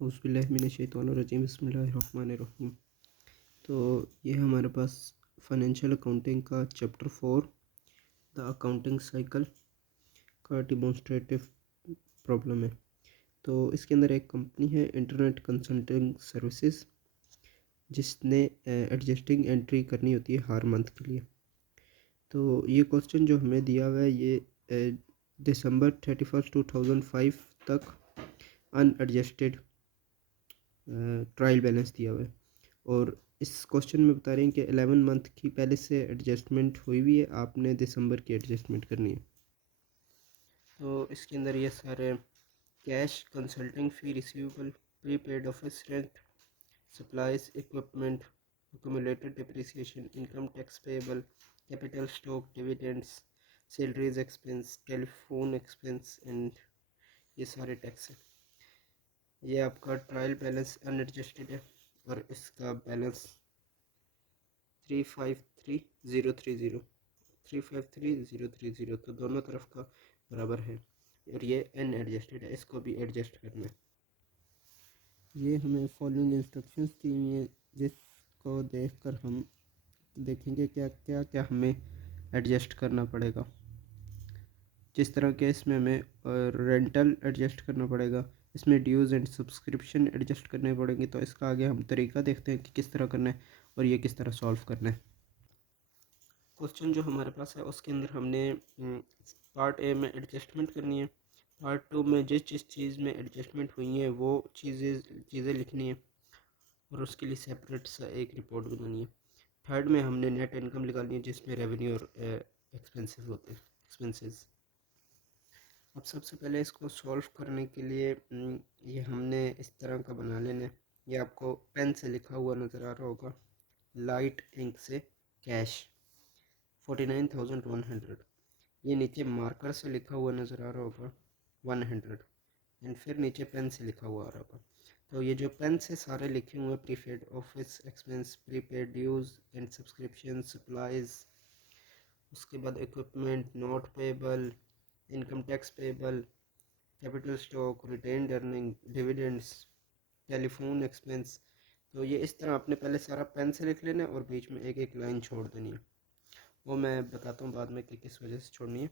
औज़ुबिल्लाहिमिनश्शैतानिर्रजीम बिस्मिल्लाहिर्रहमानिर्रहीम। तो ये हमारे पास फाइनेंशियल अकाउंटिंग का चैप्टर 4 द अकाउंटिंग साइकिल का डिमॉन्स्ट्रेटिव प्रॉब्लम है। तो इसके अंदर एक कंपनी है इंटरनेट कंसल्टिंग सर्विसेज, जिसने एडजस्टिंग एंट्री करनी होती है हर मंथ के लिए। तो ये क्वेश्चन जो हमें दिया हुआ है ये दिसंबर 31 2005 तक अनएडजस्टेड ट्रायल बैलेंस दिया हुआ है, और इस क्वेश्चन में बता रहे हैं कि 11 मंथ की पहले से एडजस्टमेंट हुई हुई है, आपने दिसंबर की एडजस्टमेंट करनी है। तो इसके अंदर ये सारे cash, consulting fee receivable, prepaid office rent, supplies, equipment, accumulated depreciation, income tax payable, capital stock, dividends, salaries expense, telephone expense and ये सारे टैक्स हैं। ये आपका ट्रायल बैलेंस अनएडजस्टेड है और इसका बैलेंस 353030 तो दोनों तरफ का बराबर है, और ये अनएडजस्टेड है, इसको भी एडजस्ट करना है। ये हमें फॉलोइंग इंस्ट्रक्शंस दी हुई हैं, जिसको देखकर हम देखेंगे क्या क्या क्या हमें एडजस्ट करना पड़ेगा। जिस तरह के इसमें हमें रेंटल एडजस्ट करना पड़ेगा, इसमें ड्यूज़ एंड सब्सक्रिप्शन एडजस्ट करने पड़ेंगे। तो इसका आगे हम तरीका देखते हैं कि किस तरह करना है और ये किस तरह सॉल्व करना है। क्वेश्चन जो हमारे पास है उसके अंदर हमने पार्ट ए में एडजस्टमेंट करनी है, पार्ट 2 में जिस जिस चीज़ में एडजस्टमेंट हुई है वो चीज़ें लिखनी है, और उसके लिए सेपरेट सा एक रिपोर्ट बनानी है। थर्ड में हमने नेट इनकम निकालनी है, जिसमें रेवेन्यू और एक्सपेंसेस होते हैं, एक्सपेंसेस। अब सबसे पहले इसको सॉल्व करने के लिए ये हमने इस तरह का बना लेना है। ये आपको पेन से लिखा हुआ नज़र आ रहा होगा, लाइट इंक से कैश 49,100। ये नीचे मार्कर से लिखा हुआ नज़र आ रहा होगा 100, एंड फिर नीचे पेन से लिखा हुआ आ रहा होगा। तो ये जो पेन से सारे लिखे हुए prepaid office expense, prepaid dues and subscription, supplies, उसके बाद equipment, note payable, income tax payable, capital stock, retained earning, dividends, telephone expense. तो ये इस तरह आपने पहले सारा पेन से लिख लेना है और बीच में एक एक लाइन छोड़ देनी है। वो मैं बताता हूँ बाद में कि किस वजह से छोड़नी है।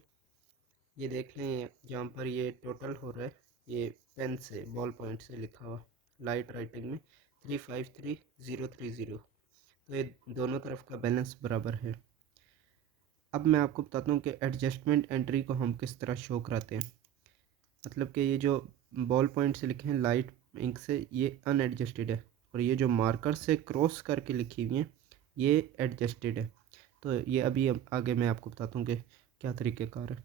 ये देख लें जहाँ पर ये टोटल हो रहा है, ये पेन से बॉल पॉइंट से लिखा हुआ लाइट राइटिंग में 353030। तो ये दोनों तरफ का बैलेंस बराबर है। अब मैं आपको बताता हूँ कि एडजस्टमेंट एंट्री को हम किस तरह शो कराते हैं। मतलब कि ये जो बॉल पॉइंट से लिखे हैं लाइट इंक से, ये अनएडजस्टेड है, और ये जो मार्कर से क्रॉस करके लिखी हुई हैं ये एडजस्टेड है। तो ये अभी आगे मैं आपको बताता हूँ कि क्या तरीक़ेकार है।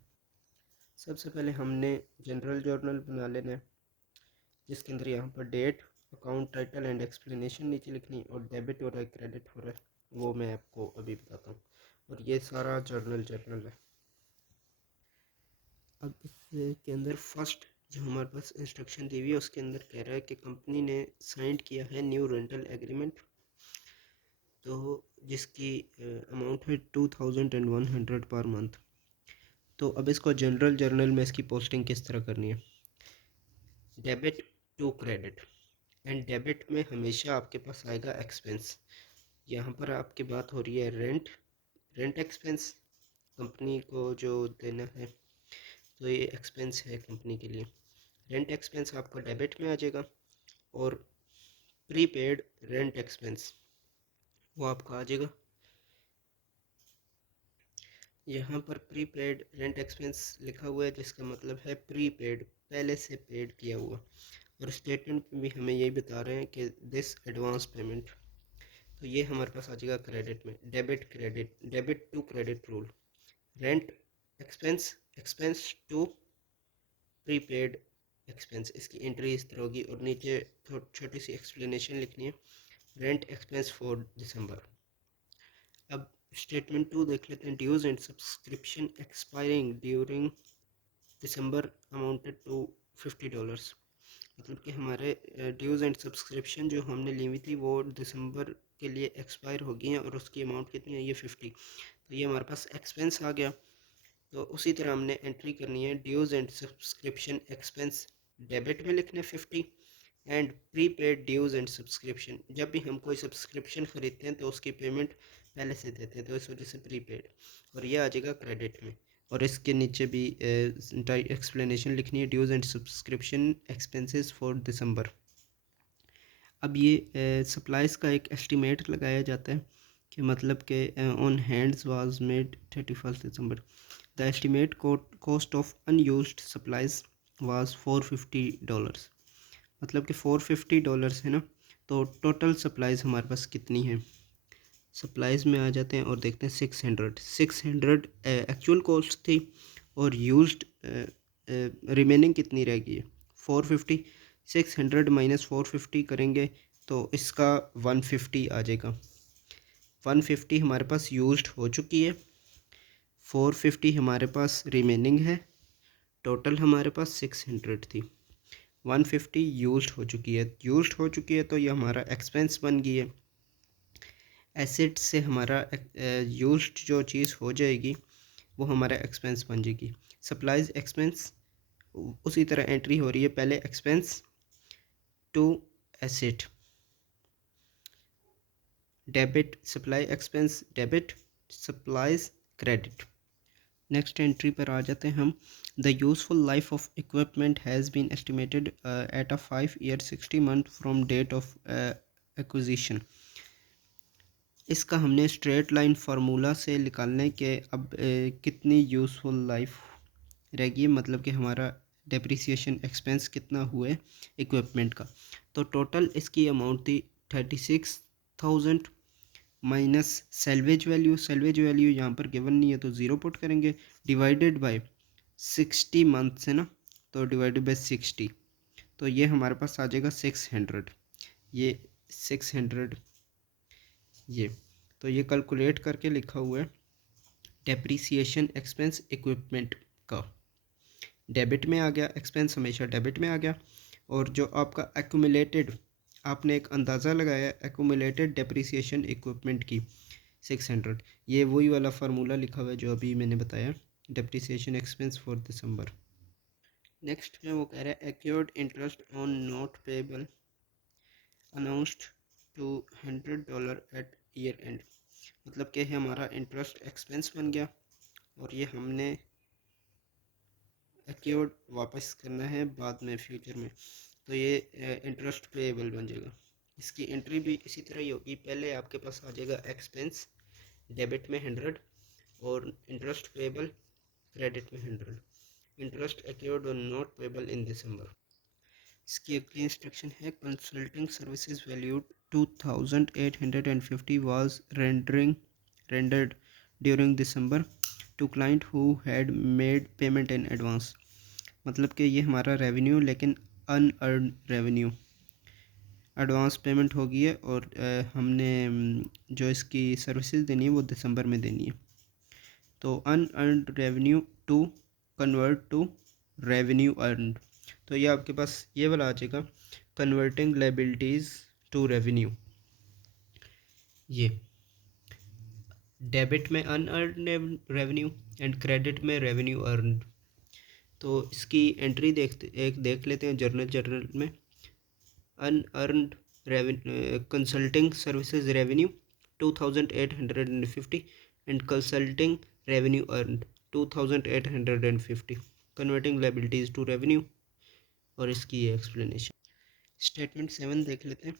सबसे पहले हमने जनरल जर्नल बना लेना है, जिसके अंदर यहाँ पर date, account title and explanation नीचे लिखनी, और डेबिट हो रहा है क्रेडिट हो रहा है वो मैं आपको अभी बताता हूँ। और ये सारा जर्नल है। अब इसके अंदर फर्स्ट जो हमारे पास इंस्ट्रक्शन दी हुई है उसके अंदर कह रहा है कि कंपनी ने साइन किया है न्यू रेंटल एग्रीमेंट, तो जिसकी अमाउंट है 2100 पर मंथ। तो अब इसको जनरल जर्नल में इसकी पोस्टिंग किस तरह करनी है। Debit to credit, and debit में हमेशा आपके पास आएगा एक्सपेंस। यहाँ पर आपकी बात हो रही है रेंट एक्सपेंस, कंपनी को जो देना है, तो ये एक्सपेंस है कंपनी के लिए। रेंट एक्सपेंस आपका डेबिट में आ जाएगा, और प्रीपेड रेंट एक्सपेंस वो आपका आ जाएगा। यहाँ पर प्रीपेड रेंट एक्सपेंस लिखा हुआ है, जिसका मतलब है प्रीपेड, पहले से पेड किया हुआ, और स्टेटमेंट में भी हमें यही बता रहे हैं कि दिस एडवांस पेमेंट। तो ये हमारे पास आ जाएगा क्रेडिट में, debit to credit rule. Rent expense, expense to prepaid expense, इसकी एंट्री इस तरह होगी, और नीचे छोटी सी एक्सप्लेनेशन लिखनी है, रेंट एक्सपेंस फॉर दिसंबर। अब स्टेटमेंट 2 देख लेते हैं, dues and subscription expiring during December amounted to $50। मतलब कि हमारे ड्यूज़ एंड सब्सक्रिप्शन जो हमने ली हुई थी वो दिसंबर के लिए एक्सपायर हो गई हैं, और उसकी अमाउंट कितनी है, ये 50। तो ये हमारे पास एक्सपेंस आ गया। तो उसी तरह हमने एंट्री करनी है, dues and subscription expense debit में लिखने 50, and prepaid dues and subscription, जब भी हम कोई सब्सक्रिप्शन ख़रीदते हैं तो उसकी पेमेंट पहले से देते हैं, तो इस वजह से प्रीपेड, और ये आ जाएगा क्रेडिट में। और इसके नीचे भी एक्सप्लेनेशन लिखनी है, dues and subscription expenses for December. अब ये सप्लाइज़ का एक एस्टिमेट लगाया जाता है कि मतलब कि on hands was made 31 December, the estimate cost of unused supplies was $450, मतलब कि $450 है ना। तो टोटल सप्लाइज़ हमारे पास कितनी है, सप्लाइज़ में आ जाते हैं और देखते हैं 600 एक्चुअल कॉस्ट थी, और यूज्ड रिमेनिंग कितनी रह गई है 450। 600 माइनस 450 करेंगे तो इसका 150 आ जाएगा। 150 हमारे पास यूज्ड हो चुकी है, 450 हमारे पास रिमेनिंग है, टोटल हमारे पास 600 थी, 150 यूज्ड हो चुकी है। यूज्ड हो चुकी है तो ये हमारा एक्सपेंस बन गई है। एसेट से हमारा यूज्ड जो चीज़ हो जाएगी वो हमारा एक्सपेंस बन जाएगी। सप्लाइज एक्सपेंस उसी तरह एंट्री हो रही है, पहले expense to asset, debit supply expense debit, supplies credit. Next entry पर आ जाते हैं हम। The useful life of equipment has been estimated at a 5 year 60 month from date of acquisition. इसका हमने स्ट्रेट लाइन फार्मूला से निकालने के अब कितनी यूज़फुल लाइफ रहेगी, मतलब कि हमारा डेप्रिसिएशन एक्सपेंस कितना हुए इक्विपमेंट का। तो टोटल इसकी अमाउंट थी 36,000 minus salvage value, salvage value यहाँ पर गिवन नहीं है तो ज़ीरो पुट करेंगे, डिवाइडेड बाय 60 मंथ्स है ना, तो डिवाइडेड बाय 60, तो ये हमारे पास आ जाएगा 600, ये 600 ये, तो ये कैलकुलेट करके लिखा हुआ है डेप्रीसिएशन एक्सपेंस इक्विपमेंट का, डेबिट में आ गया, एक्सपेंस हमेशा डेबिट में आ गया, और जो आपका एक्यूमुलेटेड आपने एक अंदाज़ा लगाया एक्यूमुलेटेड डेप्रीसिएशन इक्विपमेंट की 600, ये वही वाला फार्मूला लिखा हुआ है जो अभी मैंने बताया, depreciation expense for December. Next में वो कह रहा है accrued interest on note payable announced to $100 at year end, मतलब कि हमारा इंटरेस्ट एक्सपेंस बन गया और ये हमने एक्योर्ड वापस करना है बाद में फ्यूचर में, तो ये इंटरेस्ट पेएबल बन जाएगा। इसकी एंट्री भी इसी तरह ही होगी, पहले आपके पास आ जाएगा एक्सपेंस डेबिट में 100 और इंटरेस्ट पेएबल क्रेडिट में 100, इंटरेस्ट एक्योर्ड और नॉट पेएबल इन दिसंबर। इसकी अगली इंस्ट्रक्शन है consulting services valued 2850 was rendered during December to client who had made payment in advance, मतलब कि ये हमारा रेवेन्यू लेकिन अनअर्न रेवेन्यू, एडवांस पेमेंट हो गई है और हमने जो इसकी सर्विसेज देनी है वो दिसंबर में देनी है, तो unearn revenue to convert to revenue earned, तो ये आपके पास ये वाला आ जाएगा कन्वर्टिंग लायबिलिटीज़ टू रेवेन्यू, ये डेबिट में अनअर्न रेवेन्यू एंड क्रेडिट में रेवेन्यू अर्नड। तो इसकी एंट्री देख लेते हैं जर्नल में। Unearned revenue consulting services revenue 2850 and consulting revenue earned 2850, converting liabilities to revenue, और इसकी ये एक्सप्लेनेशन। स्टेटमेंट 7 देख लेते हैं।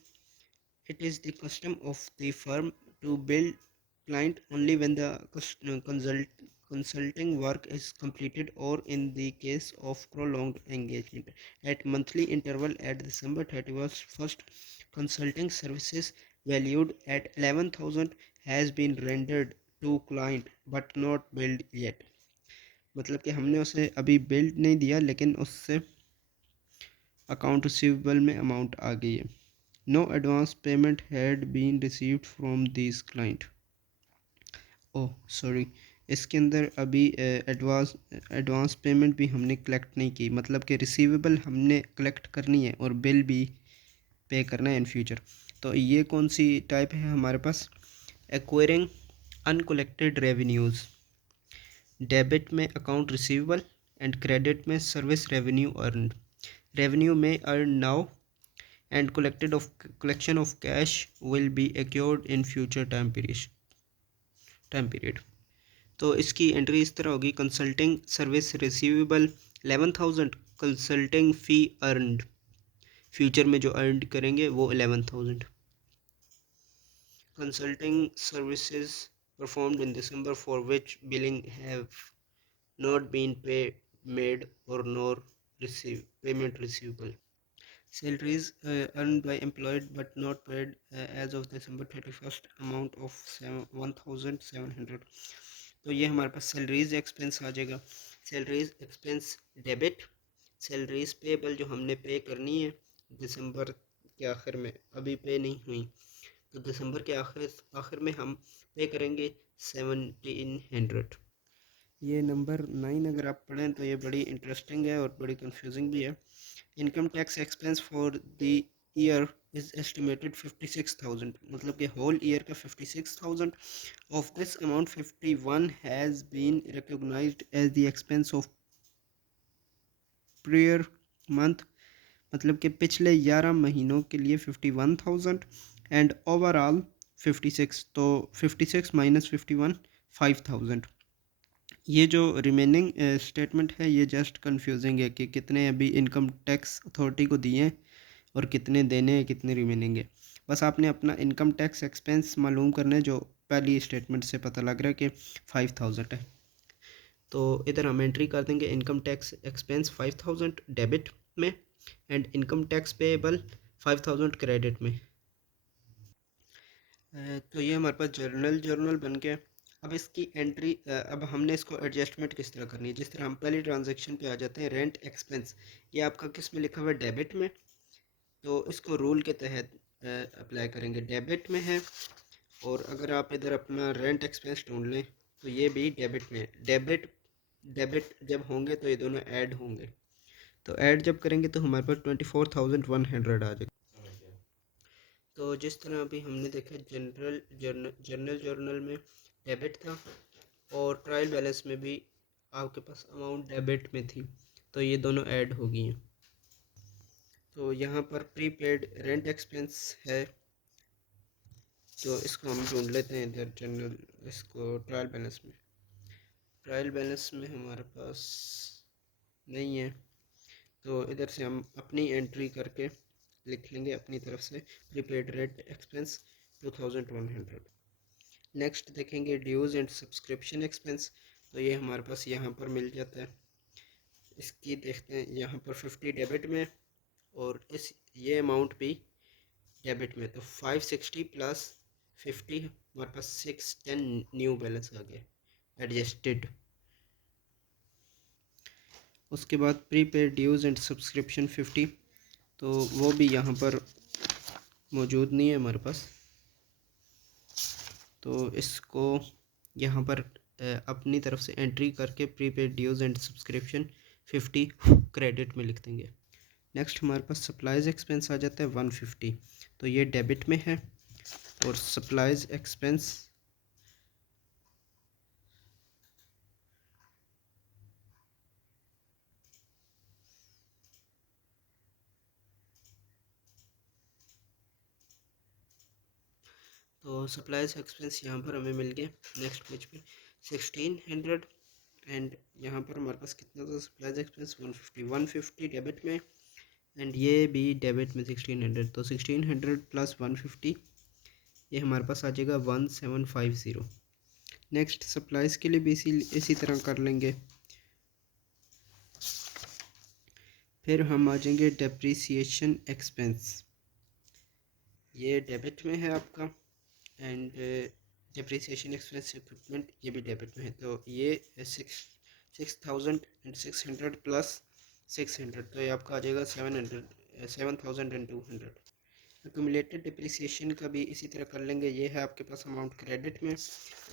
It is the custom of the firm to bill client only when the consulting work is completed or in the case of prolonged engagement at monthly interval at December 31st consulting services valued at 11,000 has been rendered to client but not billed yet, मतलब कि हमने उसे अभी build नहीं दिया लेकिन उससे account receivable में अमाउंट आ गई है। No advance payment had been received from this client, oh sorry, इसके अंदर अभी एडवांस पेमेंट भी हमने कलेक्ट नहीं की, मतलब कि रिसीवेबल हमने कलेक्ट करनी है और बिल भी पे करना है इन फ्यूचर। तो ये कौन सी टाइप है हमारे पास, एक्वायरिंग अनकलेक्टेड रेवेन्यूज़, डेबिट में अकाउंट रिसीवेबल एंड क्रेडिट में सर्विस रेवेन्यू अर्न, रेवेन्यू में earn now and collection of cash will be accrued in future time period. तो इसकी एंट्री इस तरह होगी, consulting service receivable 11,000, consulting fee earned, future में जो अर्न करेंगे वो 11,000, consulting services performed in December for which billing have not been made और nor receive payment receivable, salaries earned by employed but not paid as of December 31st amount of 1,700. तो ये हमारे पास salaries expense आ जाएगा, salaries expense debit, salaries payable जो हमने पे करनी है दिसंबर के आखिर में, अभी पे नहीं हुई, तो दिसंबर के आखिर में हम पे करेंगे 1,700। ये नंबर 9 अगर आप पढ़ें तो ये बड़ी इंटरेस्टिंग है और बड़ी कंफ्यूजिंग भी है। Income tax expense for the year is estimated 56,000, मतलब कि होल ईयर का 56,000, of this amount 51 has been recognised as the expense of prior month, मतलब कि पिछले 11 महीनों के लिए 51,000 एंड ओवरऑल 56, तो 56 माइनस 51 5,000। ये जो रिमेनिंग स्टेटमेंट है ये जस्ट कंफ्यूजिंग है कि कितने अभी इनकम टैक्स अथॉरिटी को दिए हैं और कितने देने हैं, कितने रिमेनिंग है। बस आपने अपना इनकम टैक्स एक्सपेंस मालूम करना है, जो पहली स्टेटमेंट से पता लग रहा है कि 5,000 है। तो इधर हम एंट्री कर देंगे इनकम टैक्स एक्सपेंस 5,000 डेबिट में and income tax payable 5,000 credit में। तो ये हमारे पास जर्नल बन गया। अब इसकी एंट्री, अब हमने इसको एडजस्टमेंट किस तरह करनी है, जिस तरह हम पहले ट्रांजैक्शन पे आ जाते हैं, रेंट एक्सपेंस, ये आपका किस में लिखा हुआ है, डेबिट में, तो इसको रूल के तहत अप्लाई करेंगे, डेबिट में है। और अगर आप इधर अपना रेंट एक्सपेंस ढूंढ लें तो ये भी डेबिट में, डेबिट जब होंगे तो ये दोनों ऐड होंगे, तो ऐड जब करेंगे तो हमारे पास 24,100 आ जाएगा। तो जिस तरह अभी हमने देखा जर्नल में डेबिट था और ट्रायल बैलेंस में भी आपके पास अमाउंट डेबिट में थी, तो ये दोनों ऐड हो गई हैं। तो यहाँ पर प्रीपेड रेंट एक्सपेंस है, तो इसको हम ढूंढ लेते हैं इधर जर्नल, इसको ट्रायल बैलेंस में हमारे पास नहीं है, तो इधर से हम अपनी एंट्री करके लिख लेंगे अपनी तरफ से, प्रीपेड रेंट एक्सपेंस 2,100। नेक्स्ट देखेंगे ड्यूज़ एंड सब्सक्रिप्शन एक्सपेंस, तो ये हमारे पास यहाँ पर मिल जाता है, इसकी देखते हैं यहाँ पर 50 डेबिट में और ये अमाउंट भी डेबिट में, तो 560 प्लस 50 हमारे पास 610 न्यू बैलेंस आ गया एडजस्टेड। उसके बाद प्रीपेड ड्यूज़ एंड सब्सक्रिप्शन 50, तो वो भी यहाँ पर मौजूद नहीं है हमारे पास, तो इसको यहाँ पर अपनी तरफ से एंट्री करके prepaid dues and subscription 50 credit में लिख देंगे। नेक्स्ट हमारे पास सप्लाइज एक्सपेंस आ जाता है 150, तो ये डेबिट में है और सप्लाइज एक्सपेंस तो सप्लाइज एक्सपेंस यहाँ पर हमें मिल गया नेक्स्ट पेज पे 1,600 एंड यहाँ पर हमारे पास कितना था सप्लाइज एक्सपेंस 150 डेबिट में एंड ये भी डेबिट में 1,600, तो 1,600 प्लस 150 ये हमारे पास आ जाएगा 1,750। नेक्स्ट सप्लाइज के लिए भी इसी तरह कर लेंगे। फिर हम आ जाएंगे डेप्रीसिएशन एक्सपेंस, ये डेबिट में है आपका एंड डेप्रीसिएशन एक्सपेंस इक्विपमेंट ये भी डेबिट में है, तो ये 6,600 प्लस 600, तो ये आपका आ जाएगा 7,200। एक्यूमुलेटेड डिप्रिसिएशन का भी इसी तरह कर लेंगे, ये है आपके पास अमाउंट क्रेडिट में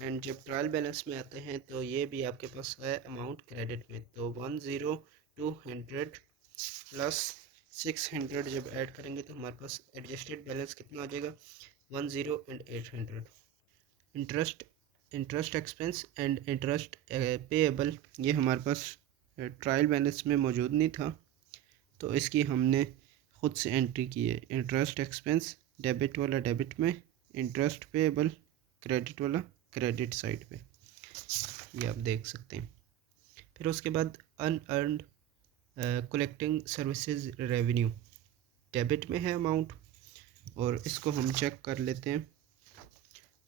एंड जब ट्रायल बैलेंस में आते हैं तो ये भी आपके पास है अमाउंट क्रेडिट में, तो 1,0,200 प्लस 600 जब ऐड करेंगे तो हमारे पास एडजस्टेड बैलेंस कितना आ जाएगा 10,800। Interest expense and interest payable ये हमारे पास ट्रायल बैलेंस में मौजूद नहीं था, तो इसकी हमने ख़ुद से एंट्री की है। इंटरेस्ट एक्सपेंस डेबिट वाला डेबिट में, इंटरेस्ट पेएबल क्रेडिट वाला क्रेडिट साइड पे, ये आप देख सकते हैं। फिर उसके बाद unearned collecting services revenue debit में है अमाउंट, और इसको हम चेक कर लेते हैं।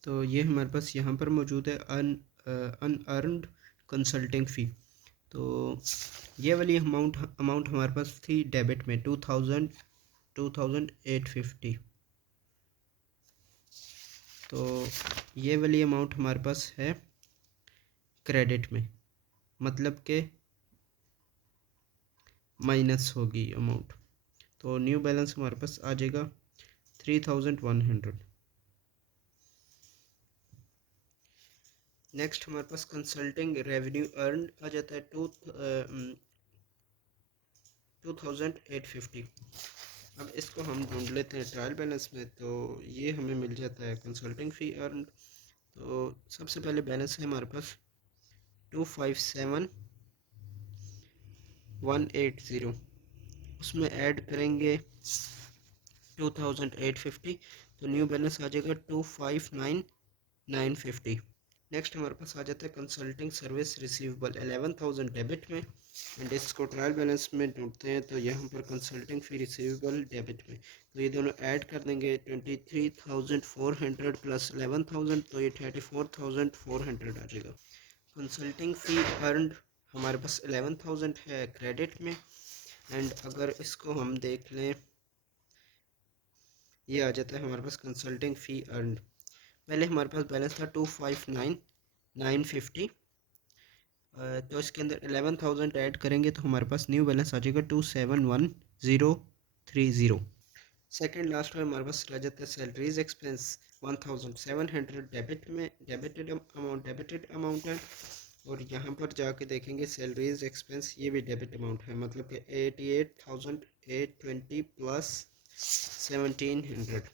तो ये हमारे पास यहाँ पर मौजूद है अनअर्नड कंसल्टिंग फ़ी। तो ये वाली अमाउंट हमारे पास थी डेबिट में 2850। तो ये वाली अमाउंट हमारे पास है क्रेडिट में, मतलब के माइनस होगी अमाउंट। तो न्यू बैलेंस हमारे पास आ जाएगा 3100। नेक्स्ट हमारे पास कंसल्टिंग रेवेन्यू अर्न आ जाता है 2850। अब इसको हम ढूंढ लेते हैं ट्रायल बैलेंस में। तो ये हमें मिल जाता है कंसल्टिंग फ़ी अर्न। तो सबसे पहले बैलेंस है हमारे पास 257180, उसमें ऐड करेंगे 2850, तो न्यू बैलेंस आ जाएगा 259950। नेक्स्ट हमारे पास आ जाता है कंसल्टिंग सर्विस रिसीवेबल 11000 डेबिट में, एंड इसको ट्रायल बैलेंस में ढूंढते हैं। तो यहाँ पर कंसल्टिंग फ़ी रिसीवेबल डेबिट में, तो ये दोनों ऐड कर देंगे 23400 प्लस 11000, तो ये 34400 आ जाएगा। कंसल्टिंग फ़ी अर्नड हमारे पास 11000 है क्रेडिट में, एंड अगर इसको हम देख लें, ये आ जाता है हमारे पास कंसल्टिंग फ़ी अर्नड। पहले हमारे पास बैलेंस था 259950, तो इसके अंदर 11000 ऐड करेंगे तो हमारे पास न्यू बैलेंस आ जाएगा 271030। सेकेंड लास्ट में हमारे पास रह जाता है सैलरीज एक्सपेंस 1700 डेबिट में, डेबिटेड अमाउंट है। और यहाँ पर जाके देखेंगे सैलरीज एक्सपेंस, ये भी डेबिट अमाउंट है, मतलब कि 88,820 प्लस 1700।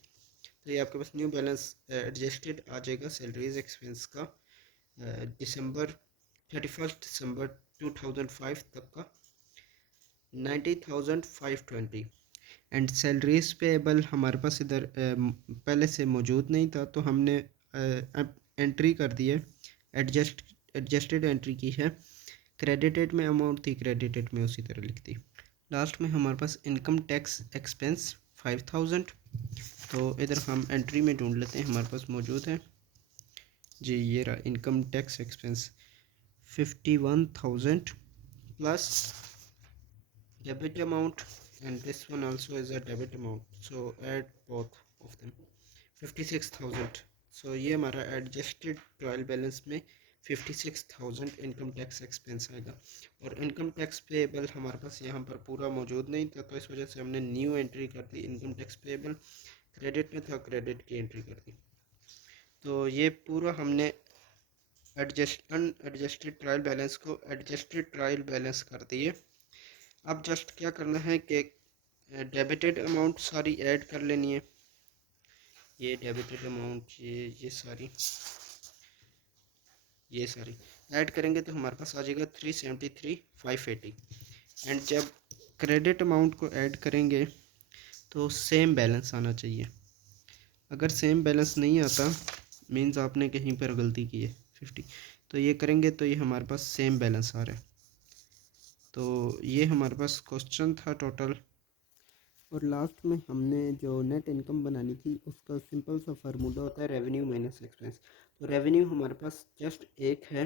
तो ये आपके पास न्यू बैलेंस एडजस्टेड आ जाएगा सैलरीज एक्सपेंस का दिसंबर 31 दिसंबर 2005 तक का 90,520। एंड सैलरीज पेएबल हमारे पास इधर पहले से मौजूद नहीं था, तो हमने एंट्री कर दी है, एडजस्टेड एंट्री की है। क्रेडिटेड में अमाउंट थी, क्रेडिटेड में उसी तरह लिख दी। लास्ट में हमारे पास इनकम टैक्स एक्सपेंस 5000। तो इधर हम एंट्री में ढूंढ लेते हैं, हमारे पास मौजूद है जी, ये रहा income tax expense 51,000 plus debit amount, and this one also is a debit amount, so add both of them 56,000। so ये हमारा एडजस्टेड ट्रायल बैलेंस में 56,000 इनकम टैक्स एक्सपेंस आएगा। और इनकम टैक्स पेएबल हमारे पास यहाँ पर पूरा मौजूद नहीं था, तो इस वजह से हमने न्यू एंट्री कर दी। इनकम टैक्स पेएबल क्रेडिट में था, क्रेडिट की एंट्री कर दी। तो ये पूरा हमने अनएडजस्टेड ट्रायल बैलेंस को एडजस्टेड ट्रायल बैलेंस कर दिए। अब जस्ट क्या करना है कि डेबिटेड अमाउंट सारी ऐड कर लेनी है। ये डेबिटेड अमाउंट ये सारी ऐड करेंगे तो हमारे पास आ जाएगा 373,580। एंड जब क्रेडिट अमाउंट को ऐड करेंगे तो सेम बैलेंस आना चाहिए। अगर सेम बैलेंस नहीं आता मीन्स आपने कहीं पर गलती की है 50, तो ये करेंगे तो ये हमारे पास सेम बैलेंस आ रहा है। तो ये हमारे पास क्वेश्चन था टोटल। और लास्ट में हमने जो नेट इनकम बनानी थी उसका सिंपल सा फार्मूला होता है रेवेन्यू माइनस एक्सपेंस। तो रेवेन्यू हमारे पास जस्ट एक है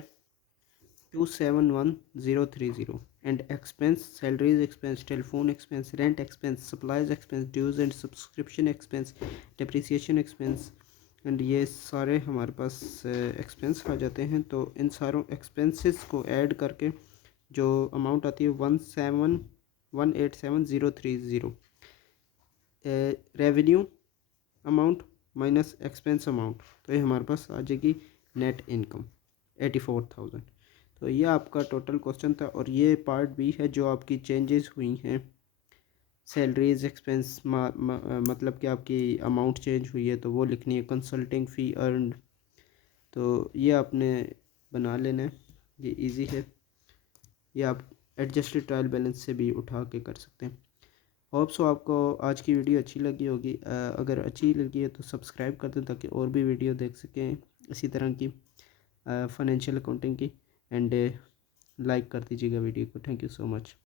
271030, and expense salaries expense, telephone expense, rent expense, supplies expense, dues and subscription expense, depreciation expense, and ये सारे हमारे पास एक्सपेंस आ जाते हैं। तो इन सारों एक्सपेंसेस को ऐड करके जो अमाउंट आती है 18187,030, revenue amount minus expense amount, तो ये हमारे पास आ जाएगी नेट इनकम 84,000। तो ये आपका टोटल क्वेश्चन था, और ये पार्ट बी है जो आपकी चेंजेस हुई हैं सैलरीज एक्सपेंस, मतलब कि आपकी अमाउंट चेंज हुई है तो वो लिखनी है। कंसल्टिंग फ़ी अर्नड, तो ये आपने बना लेना है, ये इजी है, ये आप एडजस्टेड ट्रायल बैलेंस से भी उठा के कर सकते हैं। होप सो आपको आज की वीडियो अच्छी लगी होगी। अगर अच्छी लगी है तो सब्सक्राइब कर दें ताकि और भी वीडियो देख सकें इसी तरह की फाइनेंशियल अकाउंटिंग की। एंड लाइक कर दीजिएगा वीडियो को। Thank you so much.